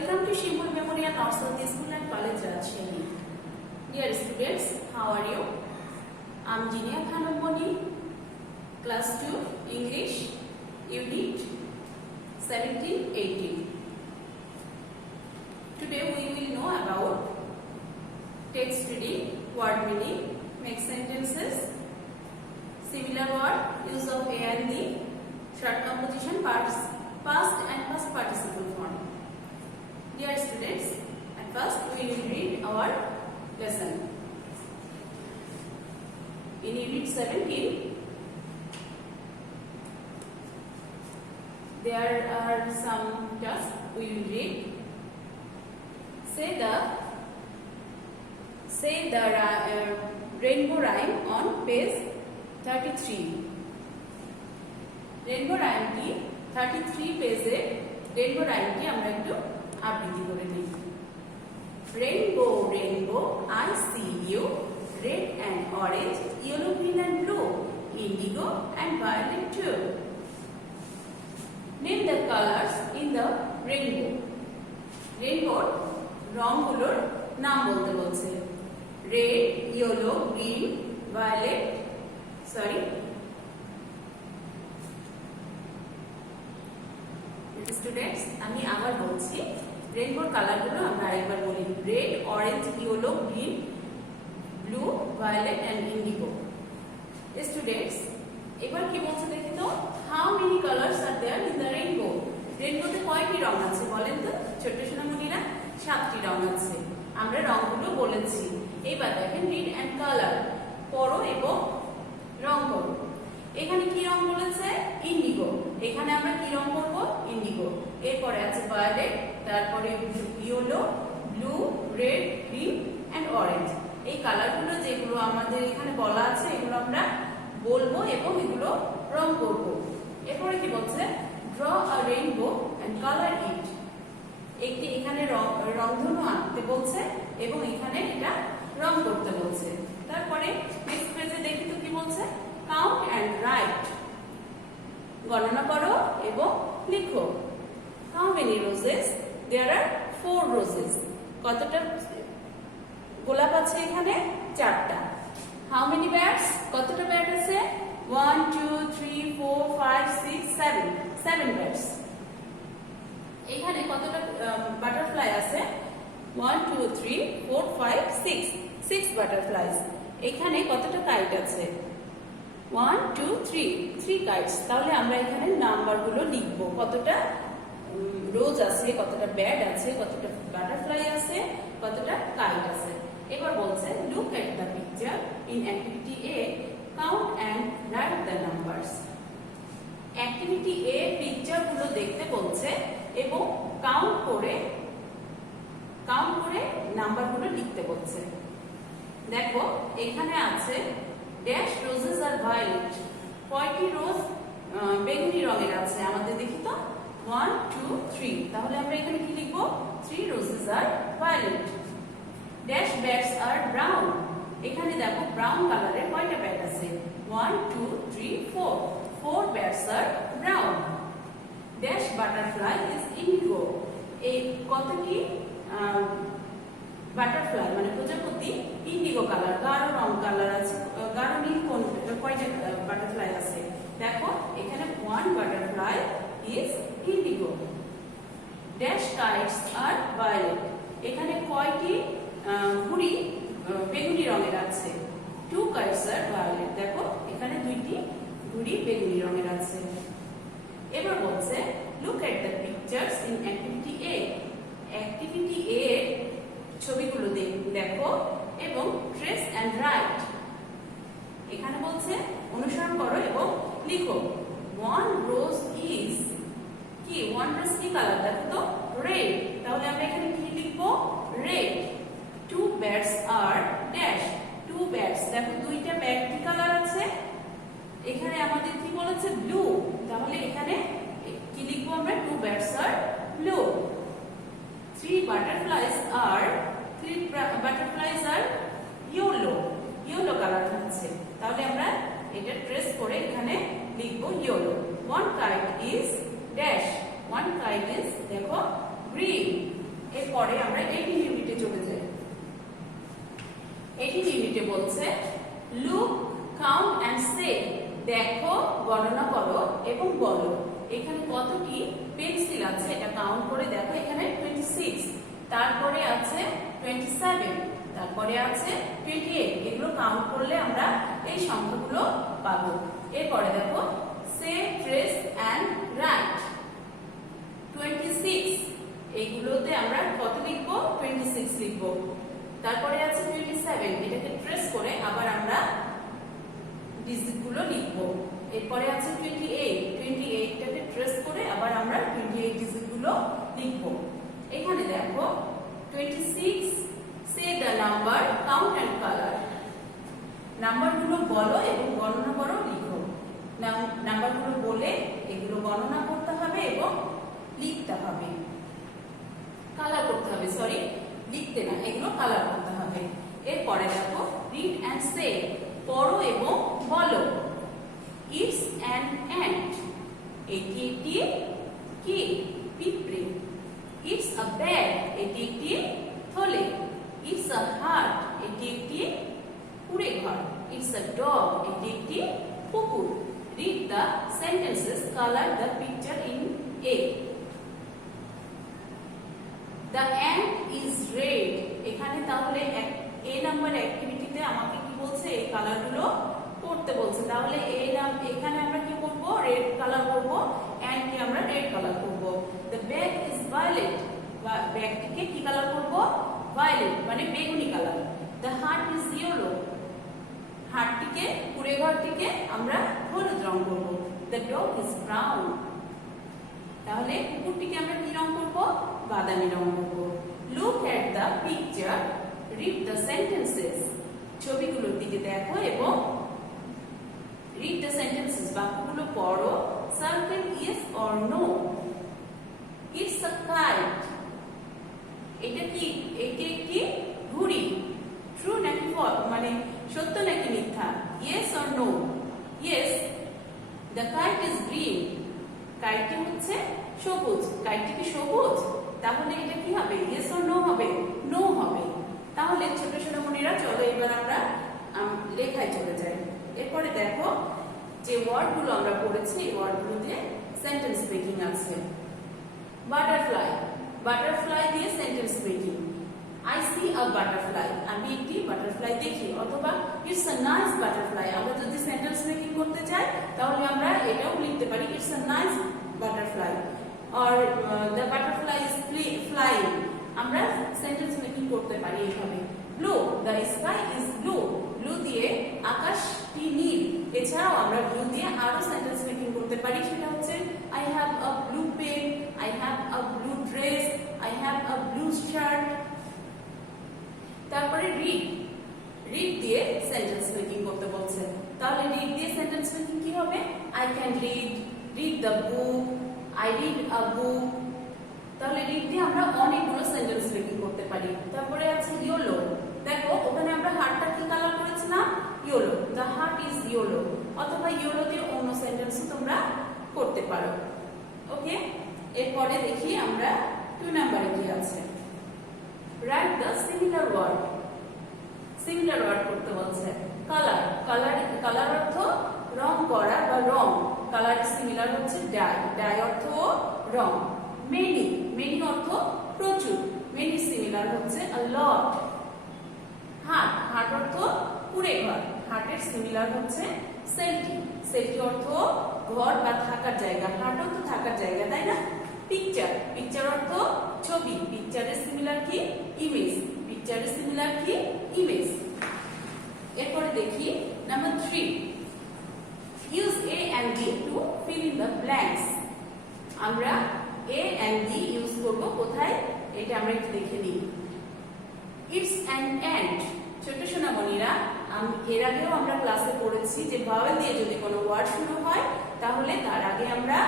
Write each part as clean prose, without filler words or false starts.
Welcome to Shimbul Memorial North School and College Rajshahi. Dear students, how are you? I am Jinia Khanamboni, Class 2 English, Unit 17-18. Today we will know about text reading, word meaning, make sentences, similar word, use of a and the, short composition, past and past participle form. Dear students, at first we will read our lesson. In Unit 17, there are some tasks we will read. Say the rainbow rhyme on page 33. Rainbow rhyme ki 33 page rainbow rhyme ki amra ekটু আবৃত্তি করে নিই। Rainbow, rainbow, I see you. Red and orange, yellow, green and blue, indigo and violet too. Name the colors in the rainbow. Rainbow রংগুলোর নাম বলতে বলছে। Red, yellow, green, violet, students আমি আবার বলছি রেইনবোর কালারগুলো আমরা আরেকবার বলি red orange yellow green blue violet and indigo students এবার কি বলছে দেখি তো how many colours are there in the rainbow রেইনবোতে কয়টি রং আছে বলেন তো ছোট সোনামণিরা 7টি রং আছে আমরা রংগুলো বলেছি এবার দেখেন রিড এন্ড কালার পড়ো এবং রং করো এখানে কি রং বলেছে ইন্ডিগো এখানে আমরা কি রং করব ইন্ডিগো এরপরে আছে ভায়োলেট তারপরে yellow blue red green and orange এই কালারগুলো যেগুলো আমাদের এখানে বলা আছে এগুলো আমরা বলবো এবং এগুলো রং করব এরপরে কি বলছে draw a rainbow and colour it একটি এখানে রংধনু আঁকতে বলছে এবং এখানে এটা রং করতে বলছে তারপরে নেক্সট পেজে দেখি তো কি বলছে Count and write. গণনা করো এবং লিখো How many roses? There are 4 roses. কতটা গোলাপ আছে এখানে 4টা How many birds? কতটা বার্ড আছে 1 2 3 4 5 6 7 7 birds. এখানে কতটা বাটারফ্লাই আছে 1 2 3 4 5 6 6 বাটারফ্লাইজ এখানে কতটা কাইট আছে 1 2 3 3 কাইটস তাহলে আমরা এখানে নাম্বারগুলো লিখব কতটা রোজ আছে কতটা বার্ড আছে কতটা বাটারফ্লাই আছে কতটা কাইট আছে এবার বলছে look at the picture in activity A count and write the numbers activity A পিকচারগুলো দেখতে বলছে এবং কাউন্ট করে নাম্বারগুলো লিখতে বলছে দেখো এখানে আছে ড্যাশ রোজেস আর ভায়োলেট কয়টি রোজ বেগুনি রঙের আছে আমাদের দেখি তো 1 2 3 তাহলে আমরা এখানে কি লিখব 3 রোজেস আর ভায়োলেট ড্যাশ ব্যাটস আর ব্রাউন এখানে দেখো ব্রাউন কালারের কয়টা ব্যাট আছে 1 2 3 4 4 ব্যাটস আর brown dash butterfly is indigo এই কতটি বাটারফ্লাই মানে প্রজাপতি ইন্ডিগো কালার গাঢ় রং কালার আছে গাঢ় নীল কোন কয়টা বাটারফ্লাই আছে দেখো এখানে 1 butterfly is indigo dash kites আর ভায়োলেট এখানে কয়টি ঘুড়ি বেগুনি রঙের আছে 2 কাইটস আর ভায়োলেট দেখো এখানে 2টি ঘুড়ি বেগুনি রঙের আছে এবার বলছে look at the pictures in activity A activity A ছবিগুলো দেখো এবং ট্রেস এন্ড রাইট এখানে বলছে অনুসরণ করো এবং লিখো 1 রোজ ইজ কি 1 রোজ কি কালার দেখো তো রেড তাহলে আমরা এখানে কি লিখবো রেড 2 ব্যাটস আর ড্যাশ 2 ব্যাটস দেখো দুইটা ব্যাট কি কালার আছে এখানে আমাদের কি বলেছে ব্লু তাহলে এখানে কি লিখবো আমরা 2 ব্যাটস আর blue 3 butterflies are yellow colour আছে তাহলে আমরা এটা ট্রেস করে এখানে লিখবো yellow 1 kite is dash 1 kite is দেখো green এরপরে আমরা 18 ইউনিটে চলে যাই। 18 ইউনিটে বলছে লুক, কাউন্ট অ্যান্ড সে, দেখো, গণনা করো এবং বলো। এখানে কতটি পেন্সিল আছে এটা কাউন্ট করে দেখো। এখানে 26, তারপরে আছে 27, তারপরে আছে 28। এগুলো কাউন্ট করলে আমরা এই সংখ্যাগুলো পাবো। এরপরে দেখো সে, ট্রেস অ্যান্ড রাইট, 26। এইগুলোতে আমরা কত লিখবো? 26 লিখবো। তারপরে আছে 27, এটাকে ট্রেস করে আবার আমরা ডিজিটগুলো লিখবো। এরপরে আছে 28, 28টাকে ট্রেস করে আবার আমরা 28 ডিজিটগুলো লিখবো। এখানে দেখো 26, say the number, count and colour, নাম্বারগুলো বলো এবং গণনা করো, লিখো। নাম্বারগুলো বলে এগুলো গণনা করতে হবে এবং লিখতে হবে, কালার করতে হবে, সরি লিখতে না, এগুলো কালার করতে হবে। এরপরে দেখো রিড অ্যান্ড সে, পড়ো এবং বলো। ইটস অ্যান অ্যান্ট, এটি একটি কি? পিঁপড়ে। ইটস আ ব্যাগ, এটি একটি থলে। ইটস আ হার্ট, এটি একটি কুঁড়ে ঘর। ইটস আ ডগ, এটি একটি কুকুর। Read the sentences, colour the picture in a. The ant is red, এখানে তাহলে এ নাম্বার অ্যাক্টিভিটিতে আমাকে কি বলছে? এই কালারগুলো করতে বলছে। তাহলে এখানে আমরা কি করব? রেড কালার করব, অ্যান্ড কে আমরা রেড কালার করব। The bag is violet, ব্যাগটিকে কি কালার করব? ভায়োলেট মানে বেগুনি colour. The heart is yellow, হার্টটিকে, কুঁড়ে ঘরটিকে আমরা হলুদ রং করব। The dog is brown, তাহলে কুকুরটিকে আমরা কি রং করব? বাদামি রং করব। Look at the picture, read the sentences, ছবিগুলোর দিকে দেখো এবং রিড দ্য সেন্টেন্সেস, বাক্যগুলো পড়ো। Circle yes or no. It's a kite, এটা কি? এটা একটি ঘুড়ি। ট্রু নাকি ফলস, মানে সত্য নাকি মিথ্যা? Yes or no. Yes, the kite is green, কাইটটি হচ্ছে সবুজ। কাইটটি কি সবুজ? তাহলে এটা কি হবে? ইয়েস অর নো হবে? নো হবে। তাহলে ছোট ছোট মনিরা চলো এবার আমরা লেখায় চলে যাই। এরপরে দেখো যে ওয়ার্ডগুলো আমরা পড়েছি, এই ওয়ার্ডগুলো দিয়ে সেন্টেন্স মেকিং আছে। বাটারফ্লাই, বাটারফ্লাই দিয়ে sentence making. I C a butterfly, আমি একটি বাটারফ্লাই দেখি। অথবা ইটস আ নাইস বাটারফ্লাই, আমরা যদি সেন্টেন্স মেকিং করতে চাই তাহলে আমরা এটাও লিখতে পারি, it's a nice butterfly. or the butterfly is flying, আমরা সেন্টেন্স মেকিং করতে পারি এইভাবে। Blue, the sky is blue, blue দিয়ে আকাশটি নীল। এছাড়াও আমরা ব্লু দিয়ে আরো সেন্টেন্স মেকিং করতে পারি, সেটা হচ্ছে I have a blue pen, I have a blue dress, I have a blue shirt। তারপরে রিড, রিড দিয়ে সেন্টেন্স মেকিং করতে বলছে। তাহলে রিড দিয়ে সেন্টেন্স মেকিং কি হবে? I can read, read the book, I read a book। তাহলে read দিয়ে আমরা অনেকগুলো সেন্টেন্স মেকিং করতে পারি। তারপরে আছে ইয়েলো, দেখো ওখানে আমরা হার্টটা কি কালার করেছিলাম? Yellow, the heart is yellow. অথবা ইয়েলো দিয়ে অন্য সেন্টেন্সও তোমরা করতে পারো। ওকে, এরপরে দেখি আমরা 2 নম্বরে কি আছে। Write the similar word, similar word করতে বলছে। কালার, কালার, কালার অর্থ রং করা বা রং। কালার সিমিলার হচ্ছে ডাই, ডাই অর্থ রং। মেনি, মেনি অর্থ প্রচুর, মেনি সিমিলার হচ্ছে a lot। হাট, হাট অর্থ কুঁড়ে ঘর, হাটের সিমিলার হচ্ছে সেলটি, সেলটি অর্থ ঘর বা থাকার জায়গা, হাট অর্থ থাকার জায়গা, তাই না? পিকচার, পিকচার অর্থ ছবি, পিকচারের সিমিলার কি? ইমেজ, পিকচারের সিমিলার কি? ইমেজ। এরপরে দেখি number 3, use A and B to fill in the blanks। আমরা A and B ইউজ করব কোথায়? এটা আমরা একটু দেখে নিই। It's an ant, ছোট সোনামণিরা এর আগেও আমরা ক্লাসে পড়েছি যে ভাওয়েল দিয়ে যদি কোনো ওয়ার্ড শুরু হয় তাহলে তার আগে আমরা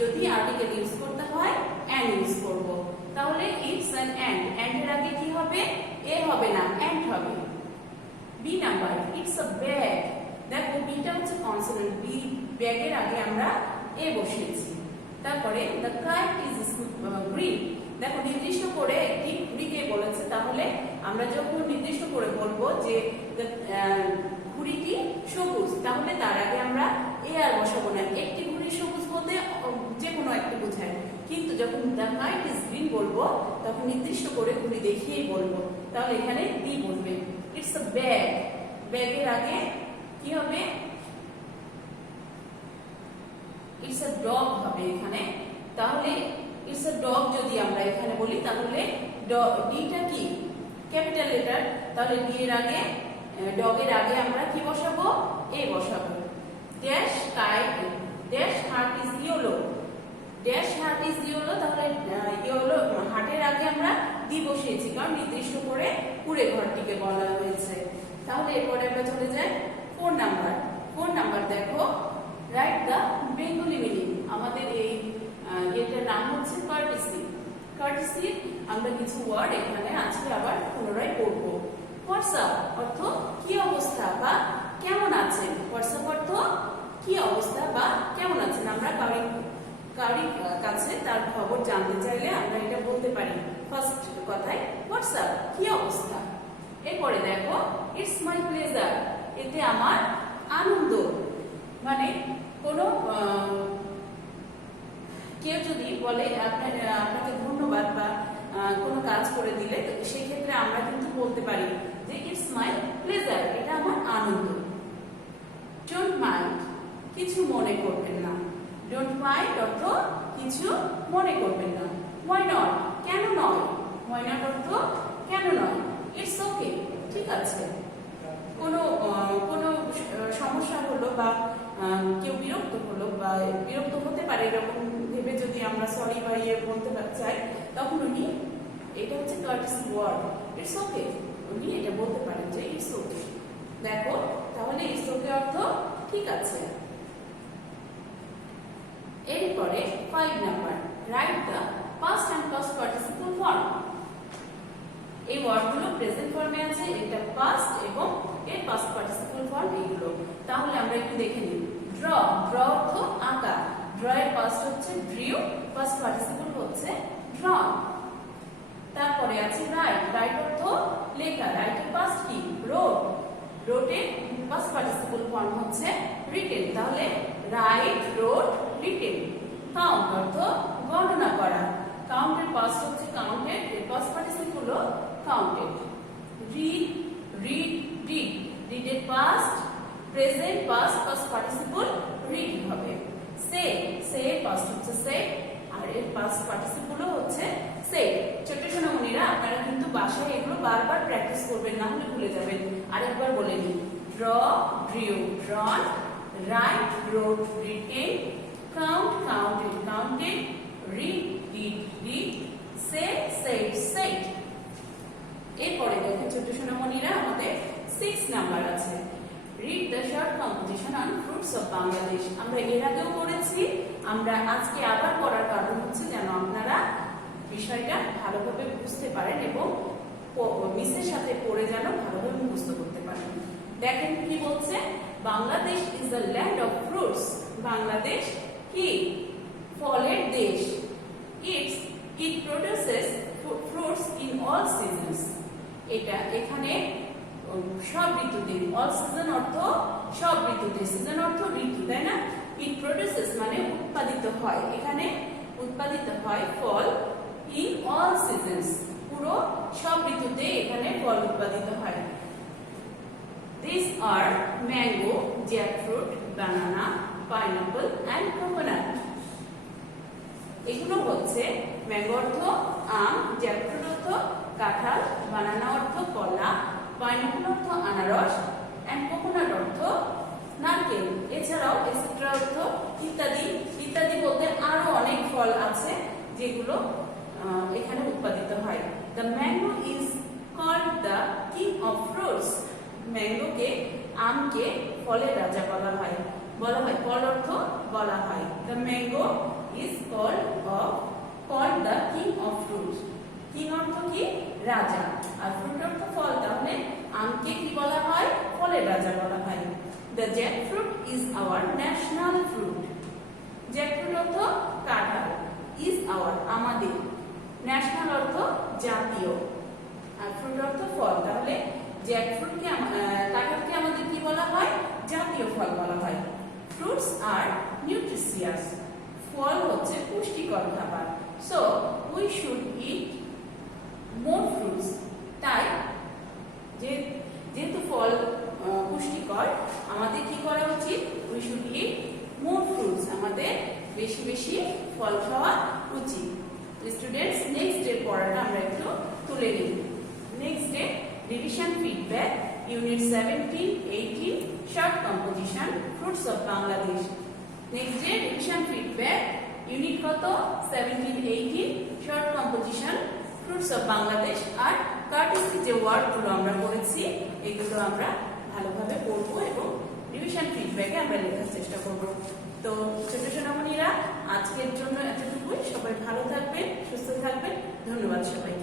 যদি আর্টিকেল ইউজ করতে হয় and ইউজ করব। তাহলে it's an ant, ant এর আগে কি হবে? A হবে না, ant হবে। B number, it's a bag, দেখো বিটা হচ্ছে কনসোনেন্ট, বি ব্যাগের আগে আমরা এ বসিয়েছি। তারপরে the kite is green, দেখো নির্দিষ্ট করে আমরা যখন নির্দিষ্ট করে বলবো যে ঘুড়িটি সবুজ, তাহলে তার আগে আমরা এ আর বসাবো না। একটি ঘুড়ি সবুজ বলতে যে কোনো একটি বোঝায়, কিন্তু যখন দ্য কাইট ইজ গ্রিন বলবো তখন নির্দিষ্ট করে ঘুড়ি দেখিয়েই বলবো, তাহলে এখানে বি বলবে। ইটস আ ব্যাগ, ব্যাগের আগে কি হবে? ইটস আ ডগ হবে এখানে। তাহলে ইটস আ ডগ যদি আমরা এখানে বলি তাহলে ডিটা কি ক্যাপিটাল লেটার, তাহলে ডি এর আগে ডগের আগে আমরা কি বসাবো? এ বসাবো। Dash kite dash heart is yellow, dash heart is yellow, তাহলে ইয়েলো হার্টের আগে আমরা দি বসিয়েছি কারণ নির্দিষ্ট করে কুড়ে ঘরটিকে বলা হয়েছে। তাহলে এরপরে আমরা চলে যাই 4 নাম্বার। 4 নাম্বার দেখো, রাইট দ্য বেঙ্গলি মিনিং। আমাদের এই এটার নাম হচ্ছে কার্টিসি। কার্টিসি আমরা কিছু ওয়ার্ড এখানে আজকে আবার পুনরায় পড়ব। হোয়াটসঅ্যাপ অর্থ কি অবস্থা বা কেমন আছেন। হোয়াটসঅ্যাপ অর্থ কি অবস্থা বা কেমন আছেন। আমরা কারোর কাছে তার খবর জানতে চাইলে আমরা এটা বলতে পারি ফার্স্ট কথায় হোয়াটসঅ্যাপ কি অবস্থা। এরপরে দেখো ইটস মাই প্লেজার, এতে আমার আনন্দ। মানে কোনো কেউ যদি বলে আপনাকে ধন্যবাদ বা কোনো কাজ করে দিলে, সেই ক্ষেত্রে আমরা কিন্তু বলতে পারি যে ইটস মাই প্লেজার, এটা আমার আনন্দ। ডোন্ট মাইন্ড, কিছু মনে করবেন না। ডোন্ট মাইন্ড অর্থ কিছু মনে করবেন না। হোয়াই নট, কেন নয়। হোয়াই নট অর্থ কেন নয়। ইটস ওকে, ঠিক আছে। কোনো সমস্যা হলো বা কেউ বিরক্ত হলো বা বিরক্ত হতে পারে এরকম ভেবে যদি আমরা সরি বা ইয়ে বলতে চাই, তখন উনি, এটা হচ্ছে কার্টিসি ওয়ার্ড, ইটস ওকে, উনি এটা বলতে পারেন যে ইটস ওকে। দেখো তাহলে ইটস ওকে অর্থ ঠিক আছে। এরপরে 5 নাম্বার, write the past and past participle form. এই ওয়ার্ডগুলো প্রেজেন্ট ফর্মে আছে, এটা পাস্ট এবং এর পাস্ট পার্টিসিপল ফর্ম এগুলো। তাহলে আমরা একটু দেখে নিই। ড্র, ড্র অর্থ আঁকা। ড্র এর পাস্ট হচ্ছে ড্রিউ, পাস্ট পার্টিসিপল হচ্ছে ড্রন। তারপরে আছে রাইট, রাইট অর্থ লেখা। রাইট এর পাস্ট কি? রোট, রোটের পাস্ট পার্টিসিপল ফর্ম হচ্ছে রিটেন। তাহলে রাইট, রোট, রিটেন। কাউন্ট অর্থ গণনা করা। কাউন্টের পাস্ট হচ্ছে কাউন্টেড, এর পাস্ট পার্টিসিপল হলো কাউন্টেড। রিড, রিড, রিড, রিডের past present past past participle read হবে। সে, সে এর পাস্ট হচ্ছে সেড আর এর পাস্ট পার্টিসিপল হচ্ছে সেড। ছোট সোনামণিরা আপনারা কিন্তু বাসায় এগুলো বারবার প্র্যাকটিস করবেন, না হলে ভুলে যাবেন। আরেকবার বলে নিই। Draw, drew, drawn, write, wrote, written, count, counted, counted, read, read, read, say, said, said. এরপরে দেখো ছোট সোনামণিরা আমাদের 6 নাম্বার আছে। Read the short composition on fruits of Bangladesh. আমরা এর আগেও পড়েছি, আমরা আজকে আবার পড়ার কারণ হচ্ছে যেন আপনারা বিষয়টা ভালোভাবে বুঝতে পারেন এবং মিসের সাথে পড়ে যেন ভালোভাবে মুখস্থ করতে পারেন। দেখেন কি বলছে, Bangladesh is the land of fruits. Bangladesh কি? ফলের দেশ। ইট produces fruits in all seasons. এটা এখানে সব ঋতুতে, অল সিজন অর্থ সব ঋতুতে, সিজন অর্থ ঋতু, তাই না? ইট প্রোডিউসেস মানে উৎপাদিত হয়, এখানে উৎপাদিত হয় ফল ইন অল সিজনস, পুরো সব ঋতুতে এখানে ফল উৎপাদিত হয়। This are mango, jackfruit, banana, pineapple and coconut. এগুলো হচ্ছে ম্যাঙ্গো অর্থ আম, জ্যাকফ্রুট অর্থ কাঁঠাল, বানানা অর্থ কলা, পাইনাপল অর্থ আনারস এন্ড কোকোনাট অর্থ নারকেল। এছাড়াও এক্সেট্রা অর্থ ইত্যাদি। ইত্যাদি বলতে আরো অনেক ফল আছে যেগুলো এখানে উৎপাদিত হয়। The mango is called the king of fruits. ম্যাঙ্গোকে, আমকে ফলের রাজা বলা হয়। বলা হয়, ফল অর্থ বলা হয়। The mango is called the king of fruits. King অর্থ কি? রাজা, আর ফ্রুট অর্থ ফল, তাহলে আমকে কি বলা হয়? ফলের রাজা বলা হয়। The jackfruit is our national fruit. Jackfruit অর্থ কাঁঠাল, ইজ আওয়ার আমাদের, ন্যাশনাল অর্থ জাতীয়। আর ফ্রুট অর্থ ফল। তাহলে জ্যাকফ্রুটকে কাঁঠালকে আমাদের কি বলা হয়? জাতীয় ফল বলা হয়। ফ্রুটস আর নিউট্রিশিয়াস, ফল হচ্ছে পুষ্টিকর খাবার। So we should eat more fruits, তাই যেহেতু ফল পুষ্টিকর, আমাদের কি করা উচিত? We should eat more fruits, আমাদের বেশি বেশি ফল খাওয়া উচিত। স্টুডেন্টস, নেক্সট ডে পড়াটা আমরা একটু তুলে নিই। Next day revision feedback, unit 17, 18, short composition, fruits of Bangladesh. Next day revision feedback, unit কত? 17, 18, short composition, fruits of Bangladesh. আর কার্টেসি যে ওয়ার্ডগুলো আমরা পড়েছি, এগুলো আমরা ভালোভাবে পড়বো এবং রিভিশন ফিডব্যাকে আমরা লেখার চেষ্টা করব। তো ছোট সোনামণিরা, আজকের জন্য এতটুকুই। সবাই ভালো থাকবেন, সুস্থ থাকবেন। ধন্যবাদ সবাই।